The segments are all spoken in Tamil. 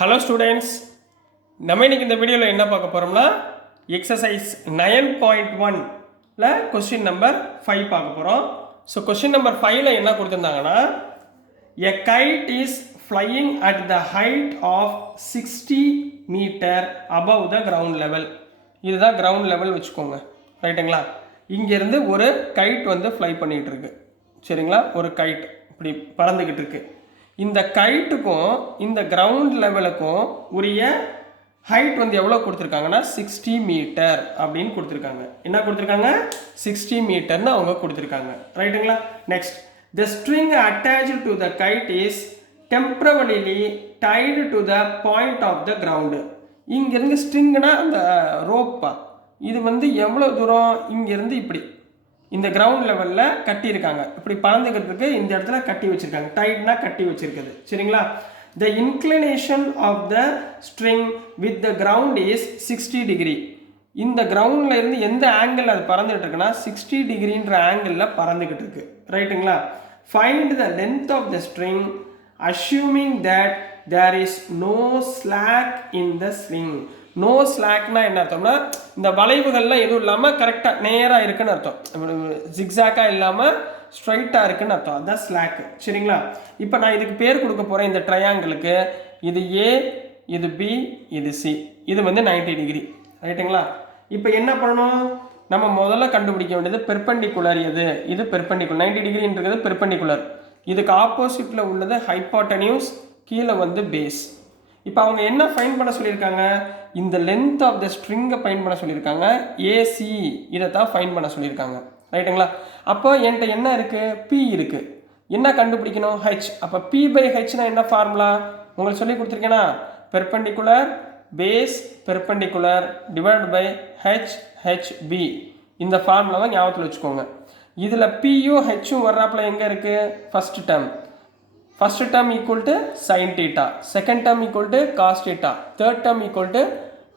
ஹலோ ஸ்டூடெண்ட்ஸ், நம்ம இன்னைக்கு இந்த வீடியோவில் என்ன பார்க்க போகிறோம்னா எக்ஸசைஸ் 9.1ல கொஸ்டின் நம்பர் 5 பார்க்க போகிறோம். ஸோ கொஸ்டின் நம்பர் 5ல் என்ன கொடுத்துருந்தாங்கன்னா, a kite is flying at the height of 60 meter above the ground level. இதுதான் கிரவுண்ட் லெவல் வச்சுக்கோங்க, ரைட்டுங்களா? இங்கேருந்து ஒரு கைட் வந்து ஃப்ளை பண்ணிகிட்டு இருக்கு, சரிங்களா? ஒரு கைட் இப்படி பறந்துக்கிட்டு இருக்கு. இந்த கைட்டுக்கும் இந்த கிரவுண்ட் லெவலுக்கும் உரிய ஹைட் வந்து எவ்வளோ கொடுத்துருக்காங்கன்னா 60 மீட்டர் அப்படின்னு கொடுத்துருக்காங்க. என்ன கொடுத்துருக்காங்க? 60 மீட்டர்னு அவங்க கொடுத்துருக்காங்க, ரைட்டுங்களா? Next, the string attached to the kite is temporarily tied to the point of the ground. இங்கேருந்து ஸ்ட்ரிங்னா அந்த ரோப்பா, இது வந்து எவ்வளோ தூரம் இங்கேருந்து இப்படி இந்த கிரவுண்ட் லெவலில் கட்டியிருக்காங்க. இப்படி பறந்துக்கிறதுக்கு இந்த இடத்துல கட்டி வச்சுருக்காங்க. டைட்னா கட்டி வச்சுருக்குது, சரிங்களா? The inclination of the string with the ground is 60 degree. இந்த கிரவுண்டில் இருந்து எந்த ஆங்கிள் அது பறந்துகிட்டு இருக்குன்னா 60 டிகிரின்ற ஆங்கிளில் பறந்துக்கிட்டு இருக்கு, ரைட்டுங்களா? Find the length of the string assuming that there is no slack in the string. No ஸ்லாக்னா என்ன அர்த்தம்னா, இந்த வளைவுகள்லாம் எதுவும் இல்லாமல் கரெக்டாக நேராக இருக்குன்னு அர்த்தம். ஜிக்ஸாக்காக இல்லாமல் ஸ்ட்ரைட்டாக இருக்குன்னு அர்த்தம், அதுதான் ஸ்லாக்கு, சரிங்களா? இப்போ நான் இதுக்கு பேர் கொடுக்க போகிறேன். இந்த ட்ரையாங்கிளுக்கு இது ஏ, இது பி, இது சி, இது வந்து 90 டிகிரி, ரைட்டுங்களா? இப்போ என்ன பண்ணணும், நம்ம முதல்ல கண்டுபிடிக்க வேண்டியது பெர்பெண்டிகுலர் எது. இது பெர்பெண்டிகுலர், 90 டிகிரின்றது பெர்பெண்டிகுலர். இதுக்கு ஆப்போசிட்டில் உள்ளது ஹைப்போட்டனியூஸ், கீழே வந்து பேஸ். இப்போ அவங்க என்ன ஃபைன் பண்ண சொல்லியிருக்காங்க? இந்த லென்த் ஆஃப் த ஸ்ட்ரிங்கை ஃபைன் பண்ண சொல்லியிருக்காங்க. ஏசி இதை தான் ஃபைன் பண்ண சொல்லியிருக்காங்க, ரைட்டுங்களா? அப்போ என்கிட்ட என்ன இருக்குது? பி இருக்குது. என்ன கண்டுபிடிக்கணும்? ஹெச். அப்போ பி பை ஹெச்னா என்ன ஃபார்முலா உங்களுக்கு சொல்லி கொடுத்துருக்கேன்னா, perpendicular base perpendicular divide by H H P. இந்த ஃபார்முலாவை ஞாபகத்தில் வச்சுக்கோங்க. இதில் பியும் ஹெச்சும் வர்றாப்புல எங்கே இருக்குது? First term. First term equal to sin theta, second term equal to cos theta, third term equal to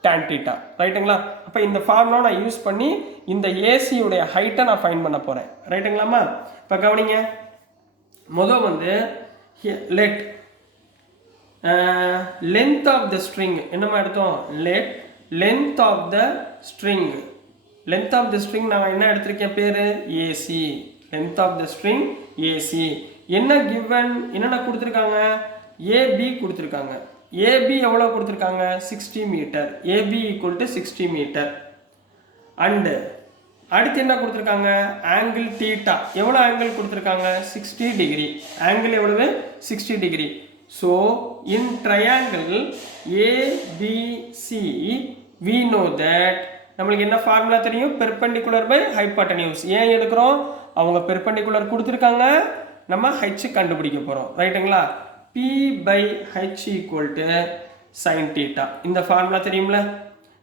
tan theta, ரைட்டுங்களா? அப்போ இந்த ஃபார்முலா நான் யூஸ் பண்ணி இந்த ஏசி உடைய ஹைட்டை நான் ஃபைண்ட் பண்ண போகிறேன், ரைட்டுங்களாம்மா? இப்போ கவனிங்க, முதல் வந்து let length of the string என்னமா எடுத்தோம்? Let length of the string. Length of the string நான் என்ன எடுத்திருக்கேன் பேர்? AC. Length of the string AC. என்ன கிவன், என்னென்ன கொடுத்துருக்காங்க? ஏபி கொடுத்துருக்காங்க. ஏபி எவ்வளோ கொடுத்துருக்காங்க? 60 metre. AB equal to 60 metre. And அடுத்து என்ன கொடுத்துருக்காங்க? Angle theta. எவ்வளோ ஆங்கிள் கொடுத்துருக்காங்க? 60 டிகிரி. ஆங்கிள் எவ்வளவு? 60 degree. So in triangle ABC we know that நம்மளுக்கு என்ன ஃபார்முலா தெரியும்? Perpendicular by hypotenuse. ஏன் எடுக்கிறோம்? அவங்க பெர்பெண்டிகுலர் கொடுத்துருக்காங்க, நம்ம ஹெச் கண்டுபிடிக்க போகிறோம், ரைட்டுங்களா? P by H equal to sine theta. இந்த ஃபார்முலா தெரியும்ல?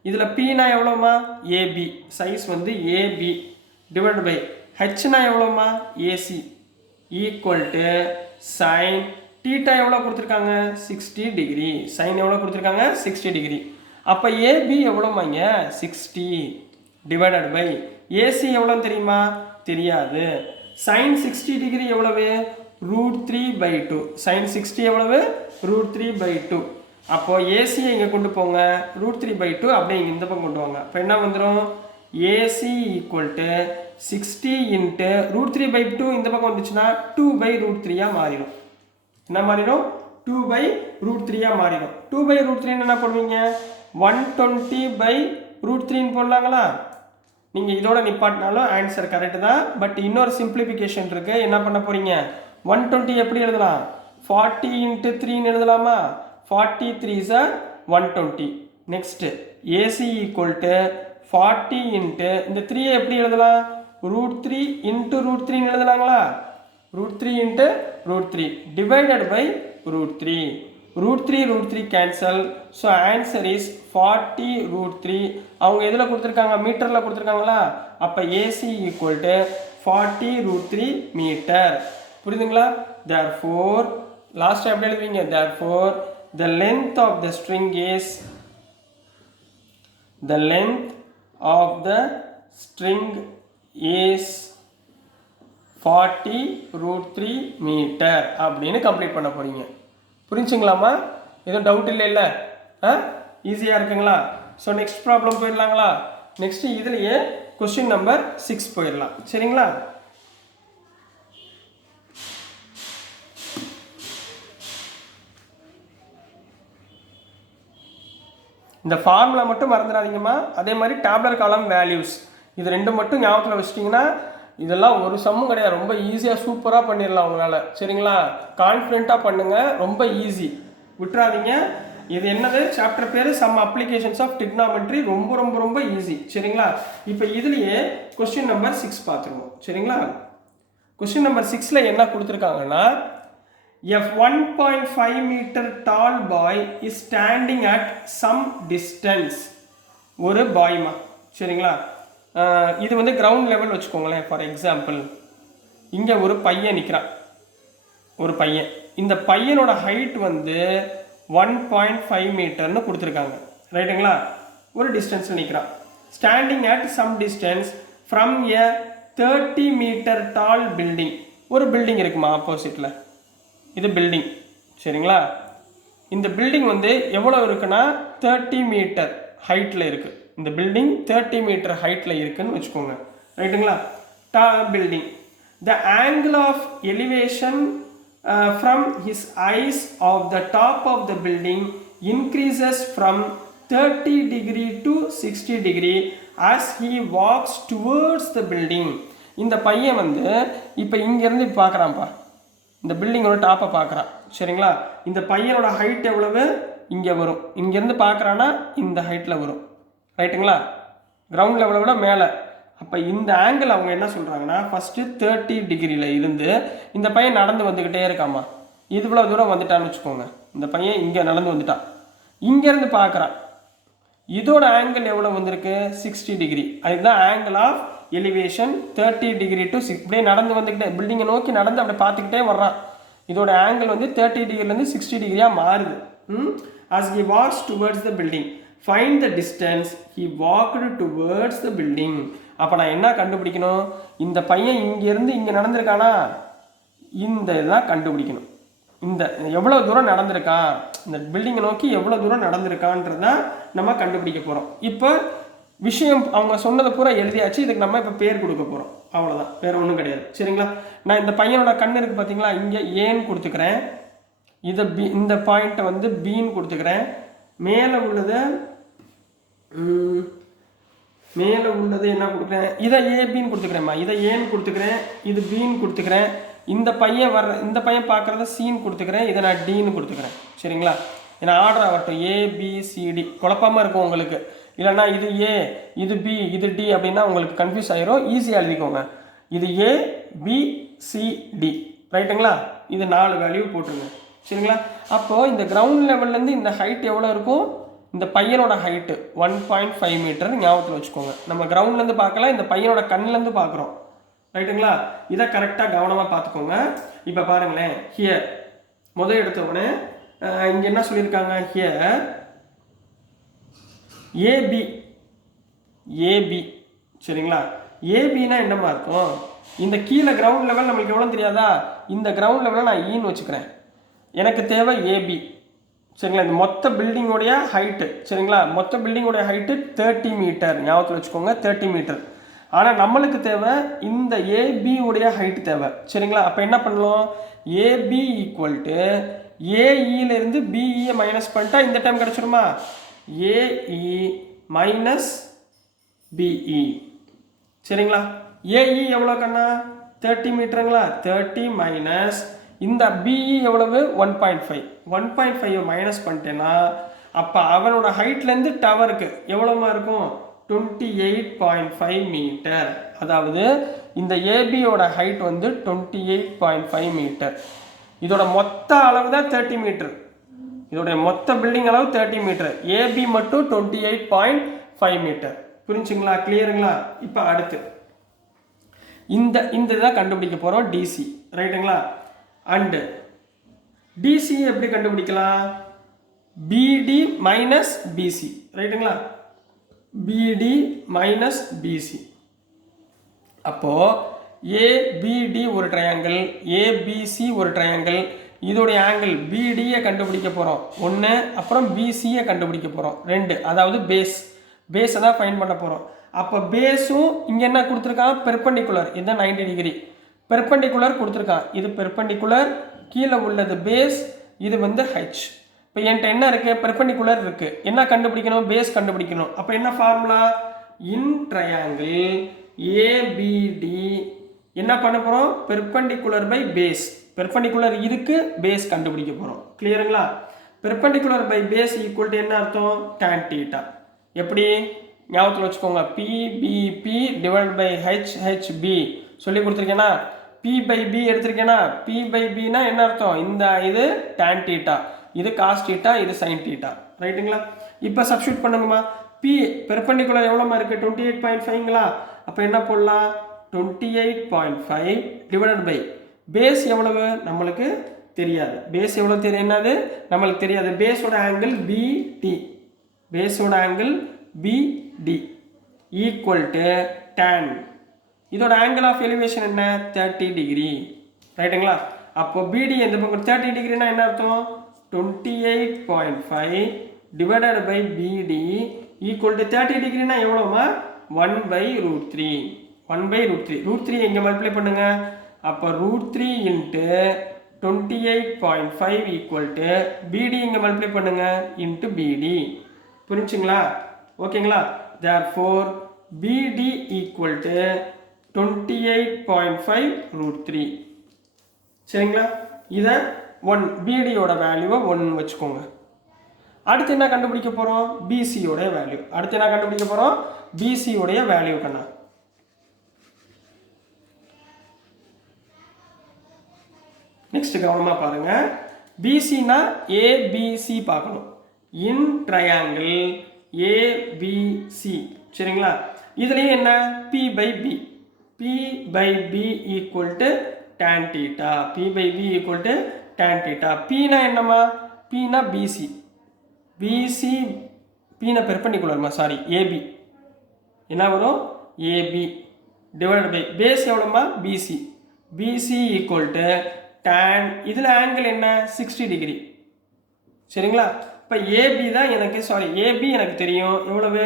இதில் பினா எவ்வளோமா? ஏபி, சைஸ் வந்து ஏபி டிவைட் பை ஹெச்னா எவ்வளோமா? AC equal to sine theta எவ்வளோ கொடுத்துருக்காங்க? 60 டிகிரி. சைன் எவ்வளோ கொடுத்துருக்காங்க? 60 டிகிரி. அப்போ ஏபி எவ்வளோமாங்க? 60 டிவைடட் பை ஏசி எவ்வளோன்னு தெரியுமா? தெரியாது. சைன் 60 டிகிரி எவ்வளவு? √3/2. சைன் 60 எவ்வளவு? √3/2. அப்போ ஏசியை இங்கே கொண்டு போங்க, √3/2 அப்படியே இங்கே இந்த பக்கம் கொண்டு வாங்க. அப்போ என்ன வந்துடும்? ஏசி ஈக்குவல் டு 60 இன்ட்டு √3/2 இந்த பக்கம் வந்துச்சுன்னா 2/√3 மாறிடும். என்ன மாறிடும்? 2/√3 மாறிடும். 2/√3 என்ன பண்ணுவீங்க? 120/√3 போடலாங்களா? நீங்கள் இதோட நிப்பாட்டினாலும் ஆன்சர் கரெக்டு தான். பட் இன்னொரு சிம்பிளிஃபிகேஷன் இருக்குது. என்ன பண்ண போகிறீங்க? 120 எப்படி எழுதலாம்? 40 இன்ட்டு 3ன்னு எழுதலாமா? 43 is 120. Next AC equal to 40 into இந்த 3 எப்படி எழுதலாம்? √3 இன்ட்டு √3ன்னு எழுதலாங்களா? √3 into √3 divided by √3. √3 cancel. So answer is 40√3. அவங்க எதில் கொடுத்துருக்காங்க? மீட்டரில் கொடுத்துருக்காங்களா? அப்போ ஏசி ஈக்குவல் டு 40√3 மீட்டர். புரியுதுங்களா? therefore லாஸ்ட் எப்படி எழுதுவீங்க? therefore the length of the string is the length of the string is 40√3 meter அப்படின்னு கம்ப்ளீட் பண்ண போறீங்க. புரிஞ்சுங்களாமா? எதுவும் டவுட் இல்லை ஈஸியாக இருக்குங்களா? ஸோ நெக்ஸ்ட் ப்ராப்ளம் போயிடலாங்களா? நெக்ஸ்ட்டு இதுலேயே கொஸ்டின் நம்பர் 6 போயிடலாம். சரிங்களா? இந்த ஃபார்முலா மட்டும் மறந்துடாதீங்கம்மா. அதே மாதிரி டேப்லர் காலம் வேல்யூஸ் இது ரெண்டும் மட்டும் ஞாபகத்தில் வச்சிட்டிங்கன்னா இதெல்லாம் ஒரு சம்மும் கிடையாது. ரொம்ப ஈஸியாக சூப்பராக பண்ணிடலாம் உங்களால். சரிங்களா? கான்ஃபிடென்ட்டாக பண்ணுங்கள். ரொம்ப ஈஸி, விட்டுறாதீங்க. இது என்னது சாப்டர் பேர்? Some applications of trigonometry. ரொம்ப ரொம்ப ரொம்ப ஈஸி. சரிங்களா? இப்போ இதுலேயே கொஸ்டின் நம்பர் 6 பார்த்துருவோம். சரிங்களா? கொஸ்டின் நம்பர் 6ல் என்ன கொடுத்துருக்காங்கன்னா, a 1.5 meter tall boy is standing at some distance. ஒரு பாய்மா. சரிங்களா? இது வந்து கிரவுண்ட் லெவல் வச்சுக்கோங்களேன். ஃபார் எக்ஸாம்பிள் இங்கே ஒரு பையன் நிற்கிறான். ஒரு பையன், இந்த பையனோட ஹைட் வந்து 1.5 மீட்டர்னு கொடுத்துருக்காங்க. ரைட்டுங்களா? ஒரு டிஸ்டன்ஸில் நிற்கிறான். Standing at some distance from a 30 metre tall building. ஒரு பில்டிங் இருக்குமா ஆப்போசிட்டில், இது பில்டிங். சரிங்களா? இந்த பில்டிங் வந்து எவ்வளோ இருக்குன்னா 30 மீட்டர் ஹைட்டில் இருக்குது. இந்த பில்டிங் 30 மீட்டர் ஹைட்டில் இருக்குன்னு வச்சுக்கோங்க. ரைட்டுங்களா? Building. The angle of elevation from his eyes of the top of the building increases from 30 degree to 60 degree as he walks towards the building. இந்த பையன் வந்து இப்போ இங்கேருந்து பார்க்குறான்ப்பா, இந்த பில்டிங்கோட டாப்பை பார்க்குறான். சரிங்களா? இந்த பையனோட ஹைட் எவ்வளவு? இங்கே வரும். இங்கேருந்து பார்க்குறான்னா இந்த ஹைட்டில் வரும். ரைட்டுங்களா? கிரவுண்ட் லெவலை விட மேலே. அப்போ இந்த ஆங்கிள் அவங்க என்ன சொல்கிறாங்கன்னா, ஃபஸ்ட்டு 30 டிகிரியில் இருந்து இந்த பையன் நடந்து வந்துக்கிட்டே இருக்காமா. இவ்வளோ தூரம் வந்துட்டான்னு வச்சுக்கோங்க. இந்த பையன் இங்கே நடந்து வந்துட்டான். இங்கேருந்து பார்க்குறான். இதோட ஆங்கிள் எவ்வளோ வந்திருக்கு? 60 டிகிரி. அதுதான் angle of elevation. 30 degree to 6. இப்படியே நடந்து வந்துக்கிட்டே பில்டிங்கை நோக்கி நடந்து அப்படி பார்த்துக்கிட்டே வர்றான். இதோட ஆங்கிள் வந்து 30 டிகிரிலேருந்து 60 டிகிரியாக மாறுது. as he walks towards the building, find the distance he walked towards the building. அப்போ நான் என்ன கண்டுபிடிக்கணும்? இந்த பையன் இங்கேருந்து இங்கே நடந்திருக்கானா, இந்த இதெல்லாம் கண்டுபிடிக்கணும். இந்த எவ்வளோ தூரம் நடந்திருக்கான், இந்த பில்டிங்கை நோக்கி எவ்வளோ தூரம் நடந்திருக்கான்றதான் நம்ம கண்டுபிடிக்க போகிறோம். இப்போ விஷயம் அவங்க சொன்னதை பூரா எழுதியாச்சு. இதுக்கு நம்ம இப்போ பேர் கொடுக்க போகிறோம். அவ்வளோதான், வேறு ஒன்றும் கிடையாது. சரிங்களா? நான் இந்த பையனோட கண் இருக்குது பார்த்தீங்களா, இங்கே ஏன்னு கொடுத்துக்கிறேன். இதை பி, இந்த பாயிண்ட்டை வந்து பின்னு கொடுத்துக்கிறேன். மேலே உள்ளது என்ன கொடுக்குறேன்? இதை ஏபின்னு கொடுத்துக்கிறேம்மா. இதை ஏன்னு கொடுத்துக்கிறேன், இது பின்னு கொடுத்துக்கிறேன். இந்த பையன் பார்க்குறத சீன்னு கொடுத்துக்கிறேன். இதை நான் டின்னு கொடுத்துக்கிறேன். சரிங்களா? ஏன்னா ஆர்டர் ஆகட்டும், ஏபிசிடி. குழப்பமாக இருக்கும் உங்களுக்கு. இல்லைன்னா இது ஏ, இது பி, இது டி அப்படின்னா உங்களுக்கு கன்ஃபியூஸ் ஆகிரும். ஈஸியாக எழுதிக்கோங்க. இது ஏ, பி, சி, டி. ரைட்டுங்களா? இது 4 வேல்யூ போட்டுருங்க. சரிங்களா? அப்போது இந்த கிரவுண்ட் லெவல்லேருந்து இந்த ஹைட் எவ்வளோ இருக்கும்? இந்த பையனோட ஹைட்டு 1.5 மீட்டர் ஞாபகத்தில் வச்சுக்கோங்க. நம்ம கிரவுண்ட்லேருந்து பார்க்கலாம், இந்த பையனோட கண்ணிலேருந்து பார்க்குறோம். ரைட்டுங்களா? இதை கரெக்டாக கவனமாக பார்த்துக்கோங்க. இப்போ பாருங்களேன், ஹியர் முதல் எடுத்த உடனே இங்கே என்ன சொல்லியிருக்காங்க? Here AB. சரிங்களா? ஏபின்னா என்னமா இருக்கும்? இந்த கீழே கிரவுண்ட் லெவல் நம்மளுக்கு எவ்வளோ தெரியாதா? இந்த கிரவுண்ட் லெவலில் நான் ஈன்னு வச்சுக்கிறேன். எனக்கு தேவை ஏபி. சரிங்களா? இந்த மொத்த பில்டிங்கோடைய ஹைட்டு. சரிங்களா? மொத்த பில்டிங்கோடைய ஹைட்டு 30 மீட்டர் ஞாபகத்தில் வச்சுக்கோங்க. 30 மீட்டர். ஆனால் நம்மளுக்கு தேவை இந்த ஏபி உடைய ஹைட்டு தேவை. சரிங்களா? அப்போ என்ன பண்ணலாம்? ஏபி ஈக்குவல் டு ஏஇலேருந்து பிஇயை மைனஸ் பண்ணிட்டா இந்த டைம் கிடச்சிருமா? AE minus BE. சரிங்களா? ஏஇ எவ்வளோ கண்ணா? 30 மீட்டருங்களா? 30 மைனஸ் இந்த பிஇ எவ்வளவு? 1.5. 1.5 மைனஸ் பண்ணிட்டேன்னா அப்போ அவனோட ஹைட்லேருந்து டவருக்கு எவ்வளோமா இருக்கும்? 28.5 மீட்டர். அதாவது இந்த ஏபியோட ஹைட் வந்து 28.5 மீட்டர். இதோட மொத்த அளவு தான் 30 மீட்டர். இதோடைய மொத்த பில்டிங் அளவு 30 மீட்டர். ஏபி மட்டும் 28.5 மீட்டர். புரிஞ்சுங்களா? கிளியருங்களா? இப்போ அடுத்து இந்த இதான் கண்டுபிடிக்க போகிறோம், டிசி. ரைட்டுங்களா? அண்டு டிசி எப்படி கண்டுபிடிக்கலாம்? பிடி மைனஸ் பிசி. ரைட்டுங்களா? BD minus BC. அப்போது ஏபிடி ஒரு ட்ரையாங்கிள், ஏபிசி ஒரு ட்ரையாங்கிள், இதோடைய ஆங்கிள் பிடியை கண்டுபிடிக்க போகிறோம் 1, அப்புறம் பிசியை கண்டுபிடிக்க போகிறோம் 2, அதாவது பேஸை தான் ஃபைண்ட் பண்ண போகிறோம். அப்போ பேஸும் இங்கே என்ன கொடுத்துருக்கான், பெர்பெண்டிகுலர், இதுதான் 90 டிகிரி பெர்பெண்டிகுலர் கொடுத்துருக்கான். இது பெர்பெண்டிகுலர், கீழே உள்ளது பேஸ், இது வந்து ஹெச். இப்போ என்கிட்ட என்ன இருக்குது, பெர்பெண்டிகுலர் இருக்குது, என்ன கண்டுபிடிக்கணும், பேஸ் கண்டுபிடிக்கணும். அப்போ என்ன ஃபார்முலா, இன் ட்ரையாங்கிள் ஏபிடி என்ன பண்ண போகிறோம், பெர்பெண்டிகுலர் பை பேஸ். பெர்பெண்டிகுலர் இதுக்கு பேஸ் கண்டுபிடிக்க போகிறோம். கிளியருங்களா? Perpendicular by base equal to என்ன அர்த்தம், tan θ. எப்படி ஞாபகத்தில் வச்சுக்கோங்க, பிபிபி டிவைட் பை ஹெச்ஹெச்பி சொல்லி கொடுத்துருக்கேன்னா, பி பை பி எடுத்திருக்கேன்னா, பி பை பின்னா என்ன அர்த்தம், இந்த இது tan θ, இது காஸ் θ, இது சைன் θ. ரைட்டுங்களா? இப்போ சப்ஸ்டியூட் பண்ணுங்கம்மா. பி பெர்பெண்டிகுலர் எவ்வளோமா இருக்குது, 28.5ங்களா? அப்போ என்ன போடலாம், 28.5 டிவைடட் பை பேஸ் எவ்வளவு நம்மளுக்கு தெரியாது. பேஸ் எவ்வளோ தெரியும், என்னது நம்மளுக்கு தெரியாது. பேஸோட ஆங்கிள் பிடி, பேஸோட ஆங்கிள் பிடி ஈக்குவல் டு tan. இதோட ஆங்கிள் ஆஃப் எலிவேஷன் என்ன, 30 டிகிரி. ரைட்டுங்களா? அப்போ பிடி எந்த பக்கம் 30 டிகிரினா என்ன அர்த்தம், 28.5 டிவைடட் பை பிடி ஈக்குவல் டு 30 டிகிரினா எவ்வளோமா, 1/√3. 1/√3. √3 இங்கே மல்டிப்ளை பண்ணுங்க. அப்போ √3 இன்ட்டு 28.5 ஈக்குவல் டு பிடி இங்கே மல்டிப்ளை பண்ணுங்க இன்ட்டு பிடி. புரிஞ்சுங்களா? ஓகேங்களா? therefore பிடி ஈக்குவல் டு 28.5√3. சரிங்களா? இதை 1 பிடியோட வேல்யூவை 1 வச்சுக்கோங்க. அடுத்து என்ன கண்டுபிடிக்க போகிறோம், பிசியோடைய வேல்யூ. அடுத்து என்ன கண்டுபிடிக்க போகிறோம், பிசியோடைய வேல்யூ கண்ணா. நெக்ஸ்ட் கவனமாக பாருங்க. பிசினா ஏபிசி பார்க்கணும். In triangle ABC. சரிங்களா? இதுலேயும் என்ன, P by B, P by B equal to tan θ, P by B equal to tan θ. பீனா என்னம்மா, பீனா பிசி, பிசி பீனா பெர்பெண்டிகுலர்மா, சாரி ஏபி என்ன வரும், ஏபி டிவைட் பை பேஸ் எவ்வளோமா, BC, BC equal to tan, இதில் ஆங்கிள் என்ன, 60 டிகிரி. சரிங்களா? இப்போ ஏபி தான் எனக்கு, சாரி ஏபி எனக்கு தெரியும் எவ்வளவு,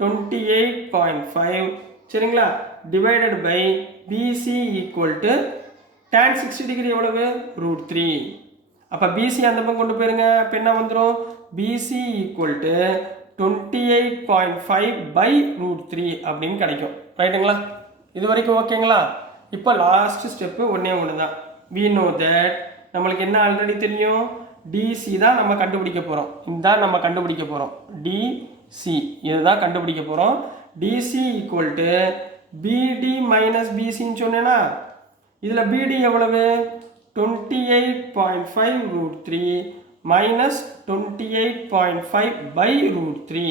28.5. சரிங்களா? Divided by BC equal to tan 60 degree எவ்வளவு, √3. அப்போ பிசி அந்த பக்கம் கொண்டு போயிருங்க. அப்போ என்ன வந்துடும், பிசி ஈக்குவல் டு 28.5/√3 அப்படின்னு கிடைக்கும். ரைட்டுங்களா? இது வரைக்கும் ஓகேங்களா? இப்போ லாஸ்ட் ஸ்டெப்பு ஒன்றே ஒன்று தான். we know that நம்மளுக்கு என்ன ஆல்ரெடி தெரியும், டிசி தான் நம்ம கண்டுபிடிக்க போகிறோம். இதுதான் நம்ம கண்டுபிடிக்க போகிறோம், டிசி இதுதான் கண்டுபிடிக்க போகிறோம். டிசி ஈக்குவல் டு பிடி மைனஸ் பிசின்னு சொன்னேன்னா, இதில் பிடி எவ்வளவு, 28.5√3 மைனஸ் 28.5/√3.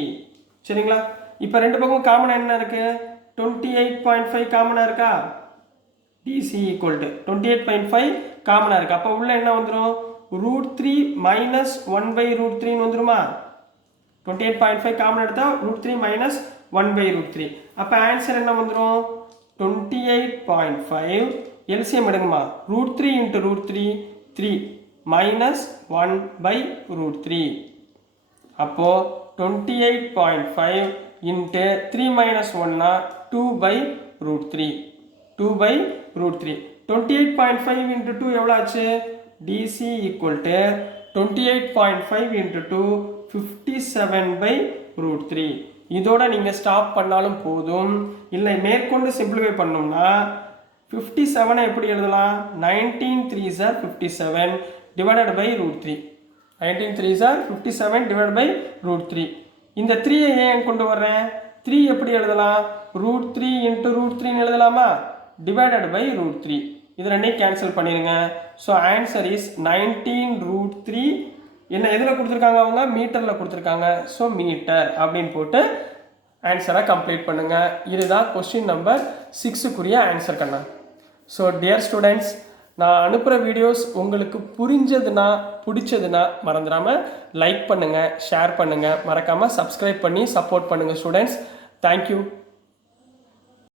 சரிங்களா? இப்போ ரெண்டு பக்கம் காமனாக என்ன இருக்குது, 28.5 காமனாக இருக்கா, டிசி ஈக்குவல் டு 28.5 காமனாக இருக்குது. அப்போ உள்ள என்ன வந்துடும், √3 மைனஸ் 1/√3 வந்துருமா. 28.5 காமன் எடுத்தால் √3 மைனஸ் 1/√3. அப்போ ஆன்சர் என்ன வந்துடும், 28.5 எல்சிஎம் எடுங்கம்மா, √3 இன்ட்டு √3 3 மைனஸ் 1/√3. அப்போது 28.5 இன்ட்டு 3 மைனஸ் 1னா 2/√3. 2/√3. 28.5 இன்ட்டு 2 எவ்வளோ ஆச்சு, டிசி ஈக்குவல் டு 28.5 இன்ட்டு 2 57/√3. இதோட நீங்கள் ஸ்டாப் பண்ணாலும் போதும். இல்லை மேற்கொண்டு சிம்பிளிஃபை பண்ணோம்னா 57 எப்படி எழுதலாம், 19 3s are 57 divided by √3. 19 3s are 57 divide by √3. இந்த 3 ஏன் கொண்டு வர்றேன், 3 எப்படி எழுதலாம், √3 இன்ட்டு √3 எழுதலாமா, டிவைடட் பை √3. இது ரெண்டையும் கேன்சல் பண்ணிடுங்க. So answer is 19√3. என்ன எதில் கொடுத்துருக்காங்க, அவங்க மீட்டரில் கொடுத்துருக்காங்க. ஸோ மீட்டர் அப்படின்னு போட்டு ஆன்சரை கம்ப்ளீட் பண்ணுங்கள். இதுதான் கொஸ்டின் நம்பர் 6க்குரிய ஆன்சர் கண்ணா. ஸோ டியர் ஸ்டூடெண்ட்ஸ், நான் அனுப்புகிற வீடியோஸ் உங்களுக்கு புரிஞ்சதுன்னா பிடிச்சதுன்னா மறந்துடாமல் லைக் பண்ணுங்கள், ஷேர் பண்ணுங்கள், மறக்காமல் சப்ஸ்கிரைப் பண்ணி சப்போர்ட் பண்ணுங்கள் ஸ்டூடெண்ட்ஸ். தேங்க்யூ.